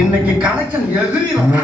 இன்னைக்கு கலெக்ஷன் எதிரியும்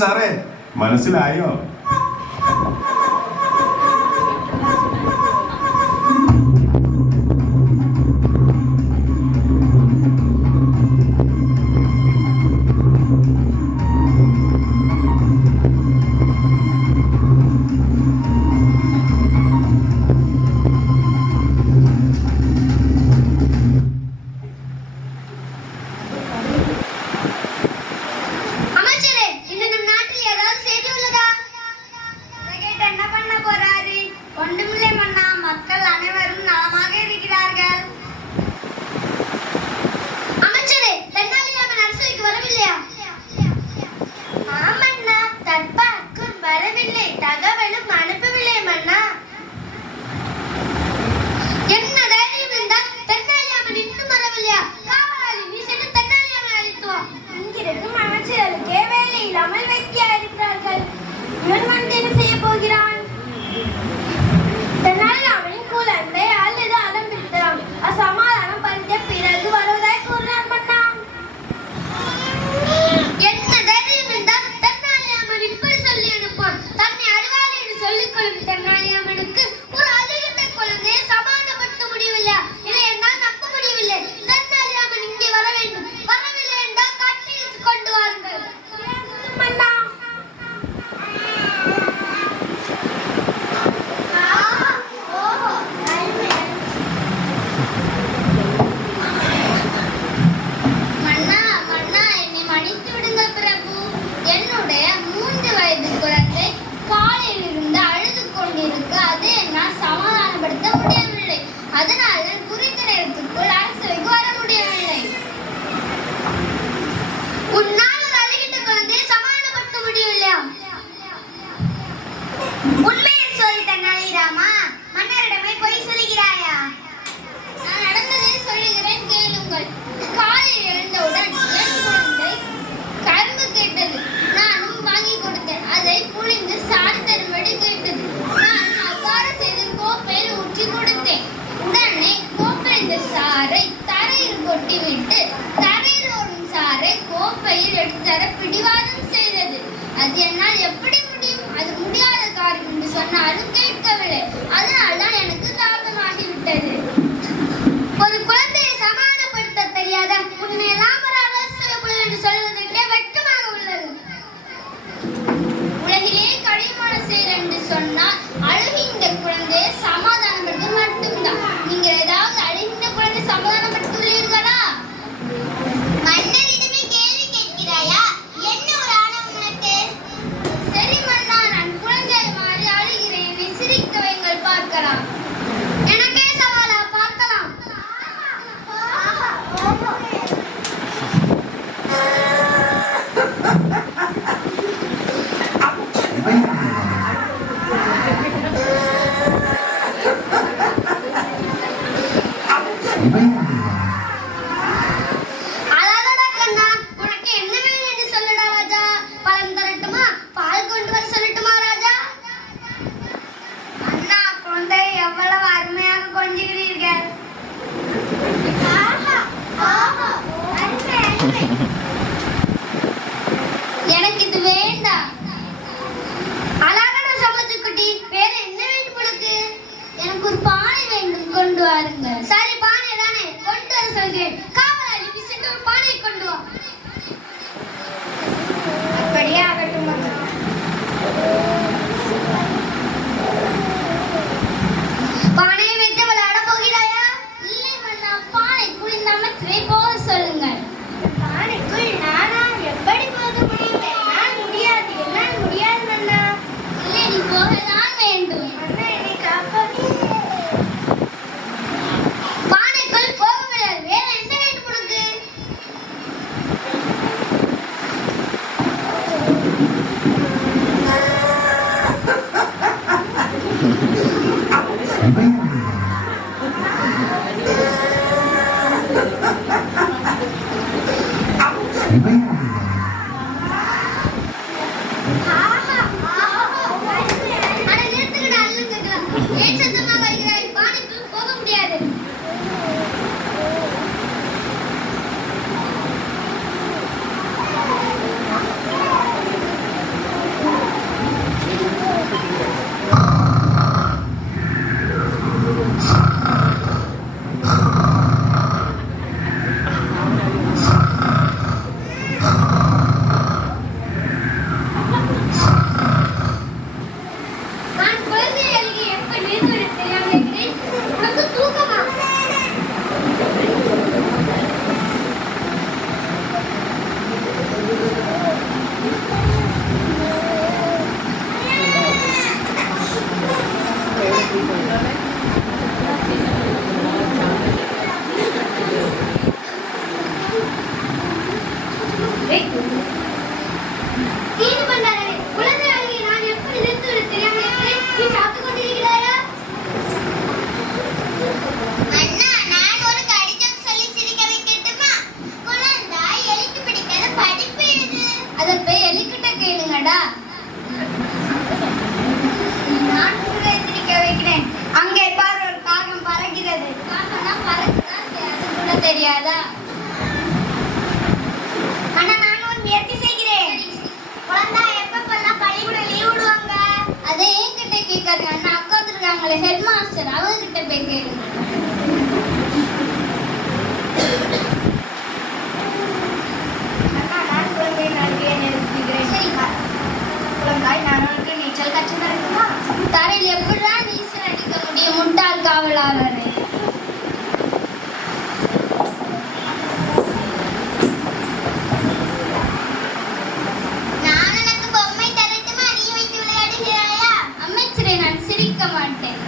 സാറേ മനസ്സിലായോ? அழகடா கண்ணா, உனக்கு என்ன வேணும் என்று சொல்லடா ராஜா. பழம் தரட்டுமா? பால் எனக்கு இது வேண்டாம். அழகான சமுத்திரக்குட்டி, வேற என்ன வேண்டும் உனக்கு? எனக்கு ஒரு பானை வேண்டும், கொண்டு வாருங்க. சரி, பானை தானே கொண்டு வர சொல்கிறேன். காவலாளி, நீ சென்று ஒரு பானை கொண்டு வா. அப்படியே ஆகட்டும் மன்னா. பானையை வைத்து விளையாட போகிறாயா? இல்லை மன்னா, பானைக்குள் இந்த அமைச்சரை போக சொல்லுங்கள். பானைக்குள் நானா எப்படி போக முடியும்? என்னால் முடியாது, என்னால் முடியாது மன்னா. இல்லை, நீ போகத்தான் வேண்டும். மன்னா, என்னை காப்பாற்று. பானைக்குள் போக முடியாது. வேற என்ன வேண்டும் உனக்கு? அட நிறுத்துங்கடா, அல்லுங்கடா. ஏன் சத்தமா வருகிறாய்? பானைக்குள் போக முடியாது. நான் குழந்தை அழுகை எப்ப நிறுத்துவது தெரியாமல் இருக்கிறேன். உனக்கு தூக்கமா? தீனி பண்டாரே, குழந்தை அழுகை நான் எப்படி நிறுத்துவது தெரியாமல் இருக்கிறேன். நீ சாப்பிட்டுக் கொண்டிருக்கிறாயா? அண்ணா, நான் ஒரு கடிதம் சொல்லி சிரிக்க வைக்கட்டுமா? குழந்தாய் எலிக்கு பிடிக்காத படிப்பு எது? அதை போய் எலிக்கிட்ட கேளுங்கடா. நான் உங்களை சிரிக்க வைக்கிறேன். அங்கே பார், ஒரு காகம் பறக்கிறது. காகம்னா பறக்குதான், அது கூட தெரியாதா? அண்ணா, நான் ஒரு முயற்சி செய்கிறேன். குழந்தாய் எப்பப்பெல்லாம் பள்ளிக்கூட லீவ் விடுவாங்க? அதை என்கிட்ட கேட்காதீங்க அண்ணா. அக்கா இருக்காங்களே ஹெட் மாஸ்டர், அவங்க கிட்ட போய் கேளுங்க. அண்ணா, நான் குழந்தையின் அழுகையை நிறுத்துகிறேன். சரிக்கா. குழந்தாய், நான் உனக்கு நீச்சல் கற்று தரட்டுமா? தரையில் எப்படிதான் நீச்சல் அடிக்க முடியும், முட்டாள் காவலாளரே? நான் உனக்கு பொம்மை தரட்டுமா? நீ வைத்து விளையாடுகிறாயா? அமைச்சரே, நான் சிரிக்க மாட்டேன்.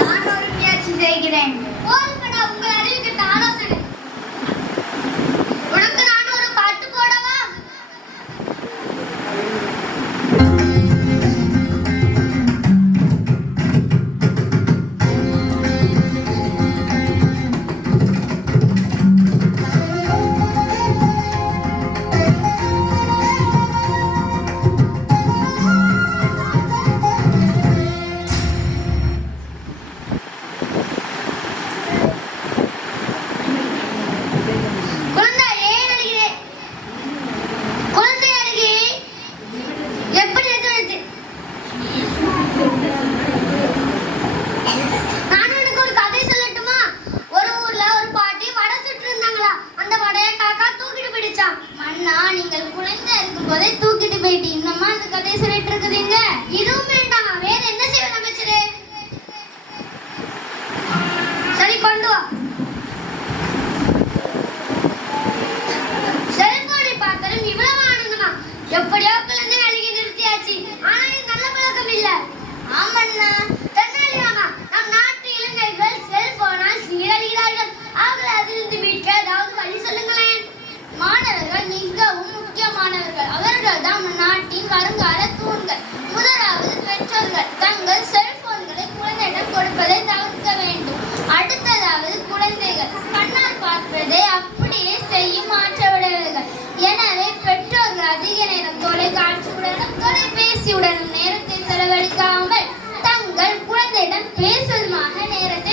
நான் ஒரு முயற்சி செய்கிறேன். போதுமடா, உங்கள் அறிவு கிட்ட ஆலோசனை. உனக்கு நான் ஒரு பாட்டு போடவா? குழந்தை ஏன் அழுகிறே? குழந்தை அழுகை எப்படி நிறுத்துவது? நான் உனக்கு ஒரு கதை சொல்லட்டுமா? ஒரு ஊர்ல ஒரு பாட்டி வடை சுட்டு இருந்தாங்களா. அந்த வடையை காக்கா தூக்கிட்டு போயிடுச்சாம். மன்னா, நீங்கள் குழந்தை இருக்கும் போதே தூக்கிட்டு போயிட்டு இன்னமா அந்த கதையை சொல்லிட்டு இருக்குதுங்க. இதுவும் வேண்டாம், வேற என்ன செய்வது அமைச்சரே? சரி, கொண்டு வா. செல்போனை பார்த்தாலும் இவ்வளவு ஆனந்தமா? எப்படியோ குழந்தை அழுகி நிறுத்தியாச்சு. ஆனா இது நல்ல பழக்கம் இல்ல. ஆமண்ணா, தென்னாலிராமா, நம் நாட்டு இளைஞர்கள் செல்போனால் சீரழிகிறார்கள். அவர்கள் அதிலிருந்து மீட்க ஏதாவது வழி சொல்லுங்களேன். மாணவர்கள் மிகவும் முக்கியமானவர்கள். அவர்கள் தான் நம் நாட்டின் வருங்கால தூண்கள். முதலாவது பெற்றோர்கள் தங்கள் செல்போன்களை குழந்தையிடம் கொடுப்பதை தவிர்க்க வேண்டும். அடுத்ததாவது குழந்தைகள் கண்ணால் பார்ப்பதை அப்படியே செய்யும் மாற்றவிடவர்கள். எனவே பெற்றோர்கள் அதிக நேரம் தொலைக்காட்சியுடனும் தொலைபேசியுடனும் நேரத்தை செலவழிக்காமல் தங்கள் குழந்தையிடம் பேசுவதுமாக நேரத்தை